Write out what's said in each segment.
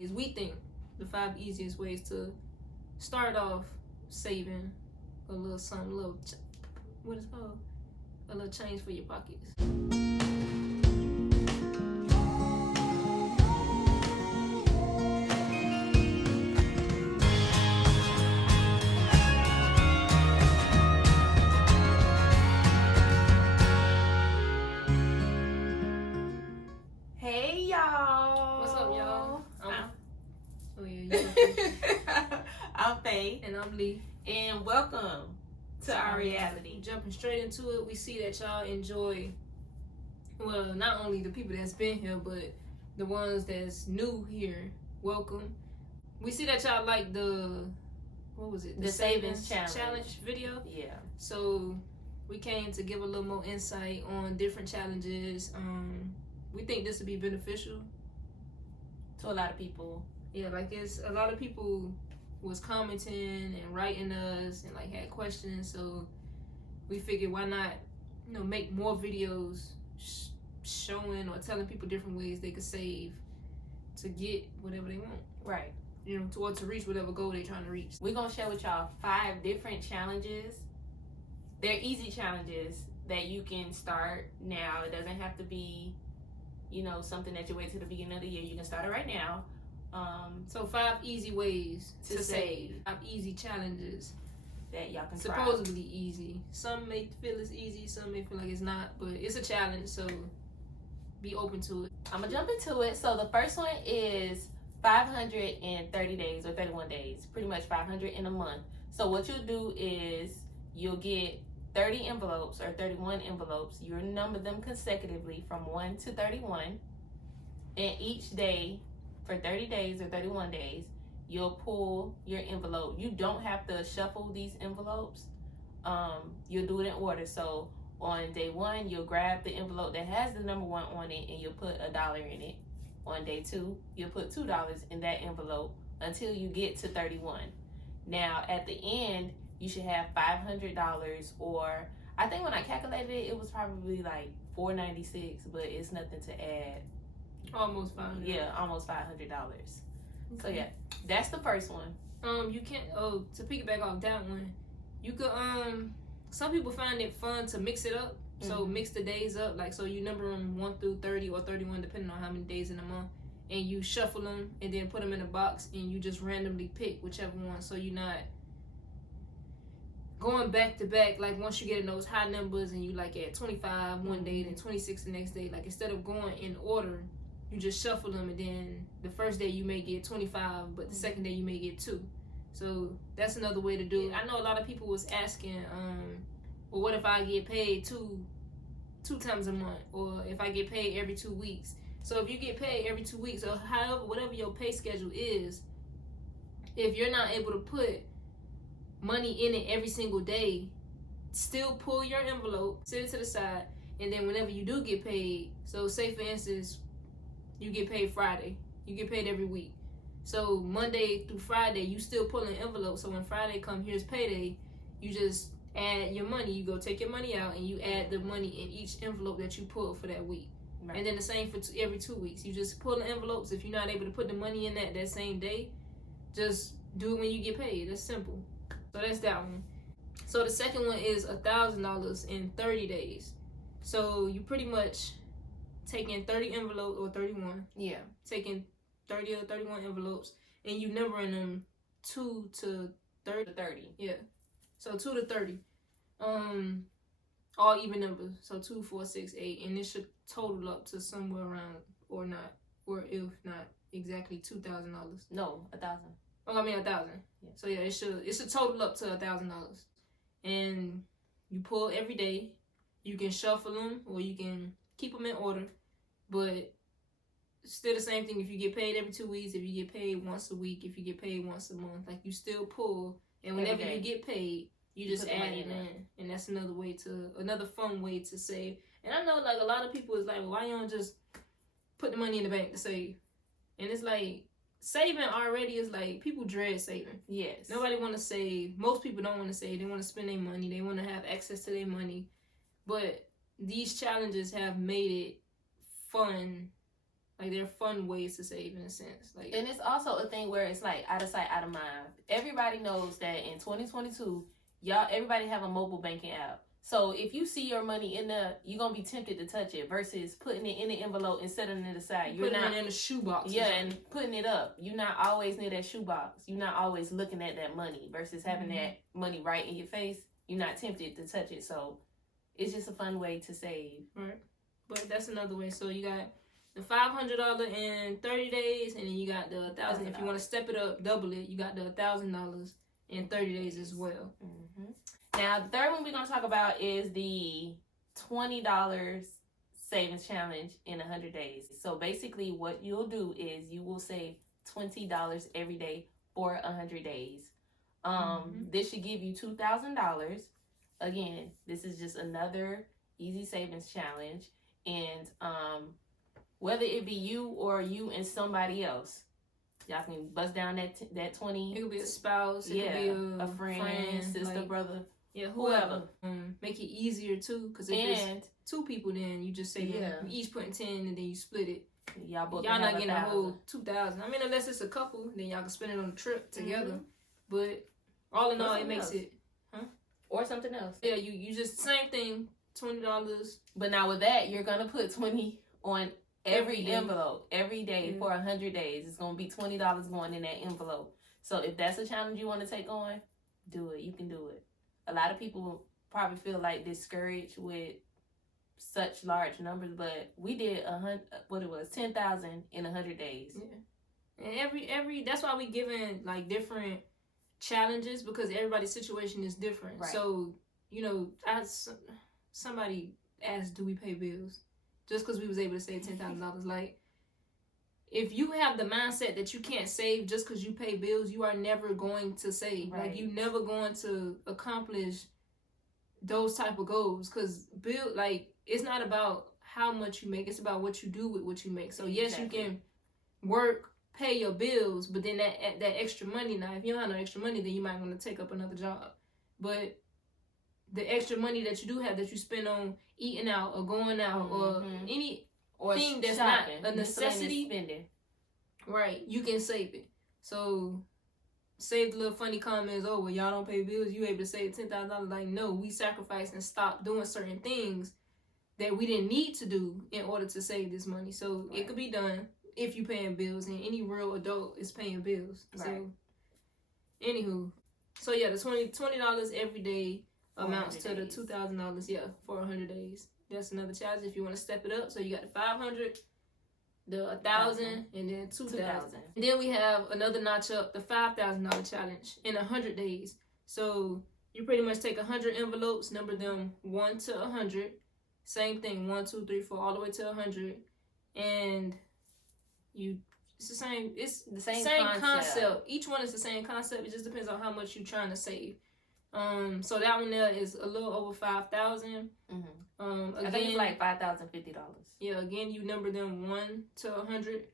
is we think the 5 easiest ways to start off saving a little something, what is it called? A little change for your pockets. Hey y'all. What's up, y'all? I'm Faye. And I'm Lee. And welcome to our reality. Jumping straight into it, we see that y'all enjoy, well, not only the people that's been here, but the ones that's new here. Welcome. We see that y'all like the savings challenge video. Yeah. So we came to give a little more insight on different challenges. We think this would be beneficial to a lot of people. Yeah, like it's a lot of people was commenting and writing us and like had questions, so we figured why not, make more videos showing or telling people different ways they could save to get whatever they want. Right. To reach whatever goal they're trying to reach. We're gonna share with y'all 5 different challenges. They're easy challenges that you can start now. It doesn't have to be, something that you wait till the beginning of the year. You can start it right now. So 5 easy ways to save. 5 easy challenges that y'all can try. Supposedly easy. Some may feel it's easy, some may feel like it's not, but it's a challenge, so be open to it. I'm gonna jump into it. So the first one is 530 days or 31 days, pretty much 500 in a month. So what you'll do is you'll get 30 envelopes or 31 envelopes. You'll number them consecutively from 1 to 31, and each day for 30 days or 31 days, you'll pull your envelope. You don't have to shuffle these envelopes. You'll do it in order. So on day 1, you'll grab the envelope that has the number 1 on it and you'll put $1 in it. On day 2, you'll put $2 in that envelope until you get to 31. Now at the end, you should have $500, or I think when I calculated it, it was probably like $496, but it's nothing to add. Almost $500. Yeah, almost $500. Okay. So yeah, that's the first one. You can't. Oh, to piggyback off that one, you could. Some people find it fun to mix it up. So mix the days up, like so you number them 1 through 30 or 31, depending on how many days in a month, and you shuffle them and then put them in a box, and you just randomly pick whichever one. So you're not going back to back. Like once you get in those high numbers and you like at 25 one day, then 26 the next day. Like instead of going in order, you just shuffle them, and then the first day you may get 25, but the second day you may get 2. So that's another way to do it. I know a lot of people was asking, well, what if I get paid two times a month, or if I get paid every 2 weeks? So if you get paid every 2 weeks, or however, whatever your pay schedule is, if you're not able to put money in it every single day, still pull your envelope, set it to the side, and then whenever you do get paid, so say for instance, you get paid Friday, you get paid every week. So Monday through Friday, you still pull an envelope. So when Friday come, here's payday, you just add your money. You go take your money out and you add the money in each envelope that you pull for that week. Right. And then the same for every 2 weeks. You just pull the envelopes. If you're not able to put the money in that same day, just do it when you get paid. That's simple. So that's that one. So the second one is $1,000 in 30 days. So you pretty much taking 30 envelopes, or 31. Yeah. Taking 30 or 31 envelopes, and you numbering them 2 to 30. Yeah. So 2 to 30. All even numbers. So 2, 4, 6, 8. And it should total up to somewhere around, or if not exactly $2,000. No, 1,000. Oh, I mean 1,000. Yeah. So yeah, it should total up to $1,000. And you pull every day. You can shuffle them, or you can keep them in order. But still the same thing. If you get paid every 2 weeks, if you get paid once a week, if you get paid once a month, like you still pull, and whenever you get paid, you just add it in. And that's another fun way to save. And I know like a lot of people is like, well, why you don't just put the money in the bank to save? And it's like, saving already is like, people dread saving. Yes. Nobody want to save. Most people don't want to save. They want to spend their money. They want to have access to their money. But these challenges have made it fun Like they're fun ways to save in a sense. Like, and it's also a thing where it's like out of sight, out of mind. Everybody knows that in 2022, everybody have a mobile banking app. So if you see your money in there, you're gonna be tempted to touch it versus putting it in the envelope and setting it aside. You're not in a shoebox. Yeah, and putting it up. You're not always near that shoebox. You're not always looking at that money versus having that money right in your face. You're not tempted to touch it. So it's just a fun way to save. Right. But that's another way. So you got the $500 in 30 days, and then you got the $1,000. If you want to step it up, double it, you got the $1,000 in 30 days as well. Mm-hmm. Now, the third one we're going to talk about is the $20 savings challenge in 100 days. So basically what you'll do is you will save $20 every day for 100 days. This should give you $2,000. Again, this is just another easy savings challenge. And whether it be you or you and somebody else, y'all can bust down that 20. It could be a spouse. It could be a friend, sister, like, brother. Yeah, whoever. Make it easier too, because if it's two people, then you just say you each putting 10 and then you split it. Y'all not getting a whole 2,000. I mean, unless it's a couple, then y'all can spend it on the trip together. But all in all, it makes it, or something else. Yeah, you just same thing, $20. But now with that, you're gonna put 20 on every envelope every day for 100 days. It's gonna be $20 going in that envelope. So if that's a challenge you want to take on, do it. You can do it. A lot of people probably feel like discouraged with such large numbers, but we did 10,000 in 100 days. Yeah, and every that's why we giving like different challenges, because everybody's situation is different. Right. So somebody asked, do we pay bills? Just because we was able to save $10,000, like, if you have the mindset that you can't save just because you pay bills, you are never going to save. Right. Like, you never going to accomplish those type of goals, because it's not about how much you make, it's about what you do with what you make. So yes, you can work, pay your bills, but then that extra money, now if you don't have no extra money, then you might want to take up another job. But the extra money that you do have, that you spend on eating out or going out or any thing that's shopping, not a necessity, spending, right, you can save it. So save the little funny comments, oh, well, y'all don't pay bills, you able to save $10,000. Like, no, we sacrificed and stopped doing certain things that we didn't need to do in order to save this money. So it could be done if you paying bills, and any real adult is paying bills. Right. So anywho, so yeah, the $20 every day amounts to the $2,000, for 100 days. That's another challenge if you want to step it up. So you got the 500, the 1,000, and then 2,000. And then we have another notch up, the $5,000 challenge in 100 days. So you pretty much take 100 envelopes, number them 1 to 100. Same thing, 1, 2, 3, 4, all the way to 100, and it's the same. It's the same concept. Each one is the same concept. It just depends on how much you're trying to save. So that one there is a little over 5,000. Again, I think it's like $5,050. Yeah, again, you number them 1 to 100.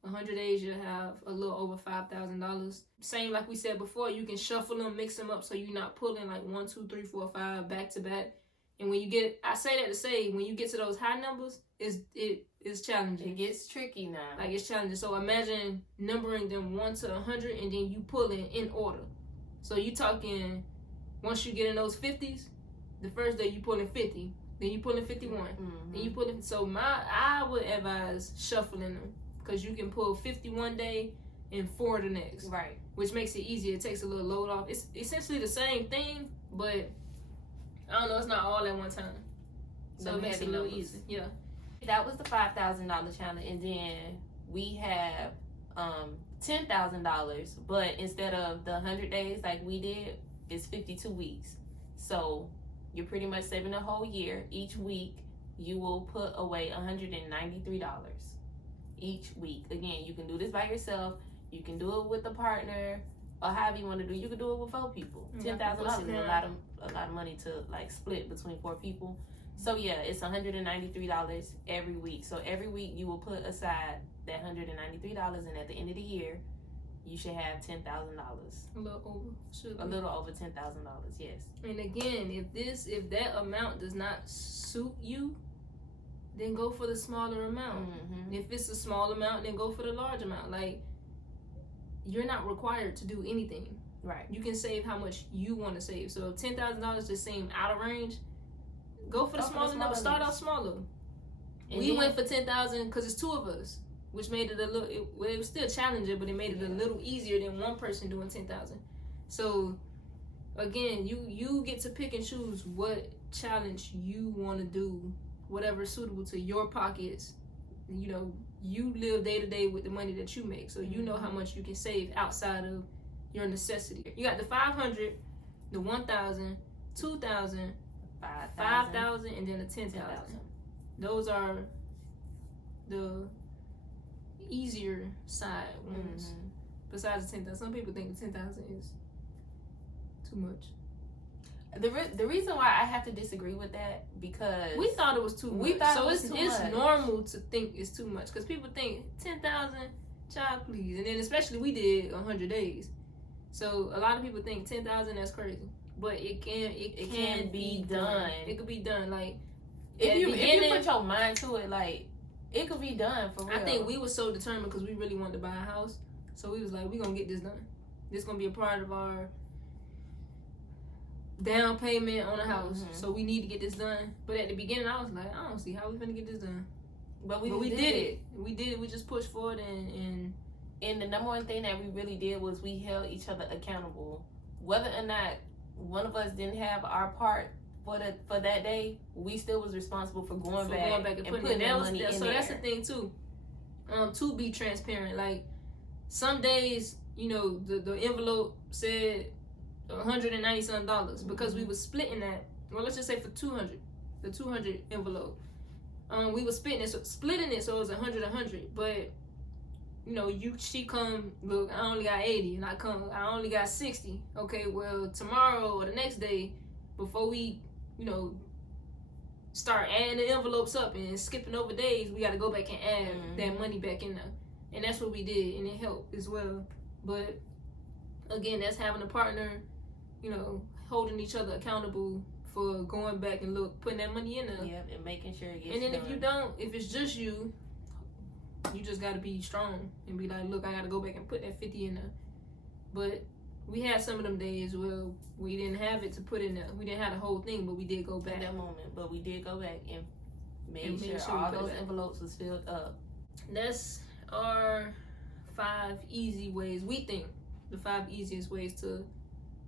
100 days, you'll have a little over $5,000. Same like we said before, you can shuffle them, mix them up, so you're not pulling like 1, 2, 3, 4, 5 back to back. And when you get, I say that to say, when you get to those high numbers, it is challenging. It gets tricky now. Like, it's challenging. So imagine numbering them 1 to 100, and then you pulling in order. So you talking, once you get in those 50s, the first day you pulling 50, then you pulling 51, then you pulling. So I would advise shuffling them, because you can pull 50 one day and 4 the next. Right. Which makes it easier. It takes a little load off. It's essentially the same thing, but I don't know, it's not all at one time. So it makes it a little easier. Yeah. That was the $5,000 challenge, and then we have $10,000, but instead of the 100 days like we did, it's 52 weeks. So you're pretty much saving a whole year. Each week you will put away $193 each week. Again, you can do this by yourself. You can do it with a partner, or however you want to do it. You can do it with 4 people. $10,000 is a lot of money to like split between 4 people. So yeah, it's $193 every week. So every week you will put aside that $193, and at the end of the year, you should have $10,000. A little over. A little over $10,000. Yes. And again, if that amount does not suit you, then go for the smaller amount. If it's a small amount, then go for the large amount. Like, you're not required to do anything. Right. You can save how much you want to save. So if $10,000 just seemed out of range, go for the smaller number. Start off smaller. We went for 10,000 because it's 2 of us, which made it a little. It was still challenging, but it made it a little easier than one person doing 10,000. So again, you get to pick and choose what challenge you want to do, whatever's suitable to your pockets. You know, you live day to day with the money that you make, so you know how much you can save outside of your necessity. You got the 500, the 1,000, 2,000, 5,000, and then the 10,000. Those are the easier side ones. Besides the 10,000, some people think the 10,000 is too much. The reason why I have to disagree with that, because we thought it was too much. We thought so it was too it's much. normal to think it's too much because people think 10,000, child please, and then especially we did 100 days. So a lot of people think 10,000 that's crazy, but it can be done. It could be done. Like if you put your mind to it, like it could be done for real. I think we were so determined because we really wanted to buy a house, so we was like, we gonna get this done. This gonna be a part of our down payment on a house, so we need to get this done. But at the beginning, I was like, I don't see how we gonna get this done. But we did it. We did it. We just pushed forward and the number one thing that we really did was we held each other accountable. Whether or not one of us didn't have our part for that day, we still was responsible for going back and putting that money in so there. That's the thing too. To be transparent, like some days, you know, the envelope said $190 something because we was splitting that. Well, let's just say for 200, the 200 envelope. We was splitting it, so it was 100. But you know, she come, look, I only got 80, and I only got 60. Okay, well, tomorrow or the next day, before we, you know, start adding the envelopes up and skipping over days, we got to go back and add that money back in there. And that's what we did, and it helped as well. But again, that's having a partner, you know, holding each other accountable for going back and putting that money in there. Yep, and making sure it gets And then done. if it's just you just got to be strong and be like, look, I got to go back and put that 50 in there. But we had some of them days where we didn't have it to put in there. We didn't have the whole thing, but we did go back. In that moment, but we did go back and made sure all those envelopes was filled up. That's our 5 easy ways. We think the 5 easiest ways to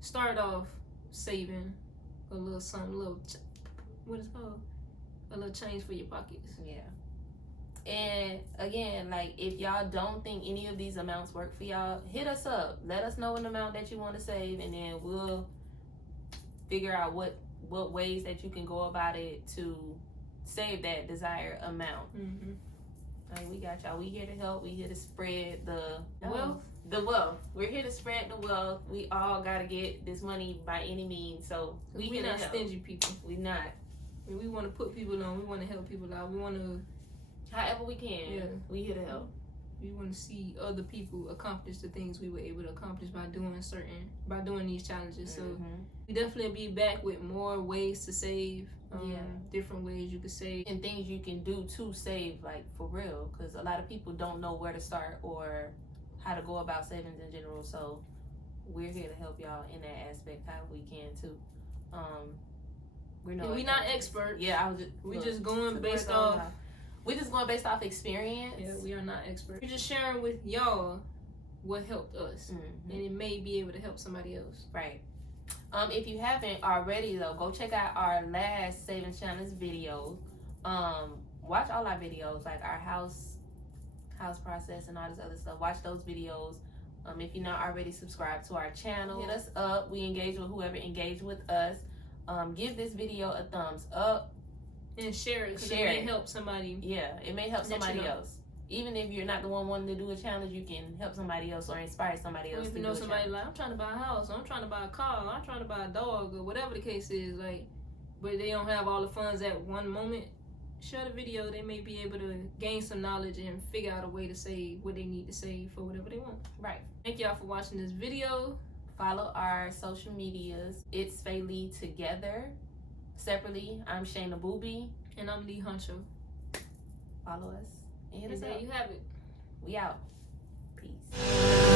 start off saving a little something, what is it called? A little change for your pockets. Yeah. And again, like if y'all don't think any of these amounts work for y'all, hit us up. Let us know an amount that you want to save, and then we'll figure out what ways that you can go about it to save that desired amount. Like we got y'all. We here to help. We here to spread the wealth. We're here to spread the wealth. We all gotta get this money by any means. So we're not stingy people. We not. We want to put people on. We want to help people out. We want to. However we can, we here to help. We want to see other people accomplish the things we were able to accomplish by doing these challenges. So we definitely be back with more ways to save. Different ways you can save and things you can do to save, like for real. Because a lot of people don't know where to start or how to go about savings in general. So we're here to help y'all in that aspect how we can too. We're not experts. Yeah, we're just going based off. We're just going based off experience. Yeah, we are not experts. We're just sharing with y'all what helped us, and it may be able to help somebody else. Right. If you haven't already, though, go check out our last Savings Challenge videos. Watch all our videos, like our house process and all this other stuff. Watch those videos. If you're not already subscribed to our channel, hit us up. We engage with whoever engaged with us. Give this video a thumbs up. And share it, because it may help somebody. Yeah, it may help somebody else. Even if you're not the one wanting to do a challenge, you can help somebody else or inspire somebody else. If you know somebody like, I'm trying to buy a house, or I'm trying to buy a car, or I'm trying to buy a dog, or whatever the case is, like, but they don't have all the funds at one moment, share the video. They may be able to gain some knowledge and figure out a way to save what they need to save for whatever they want. Right. Thank y'all for watching this video. Follow our social medias. It's Faylee Together. Separately, I'm Shayna Booby. And I'm Lee Huncho. follow us, and hit And us there up. you have it. We out. Peace.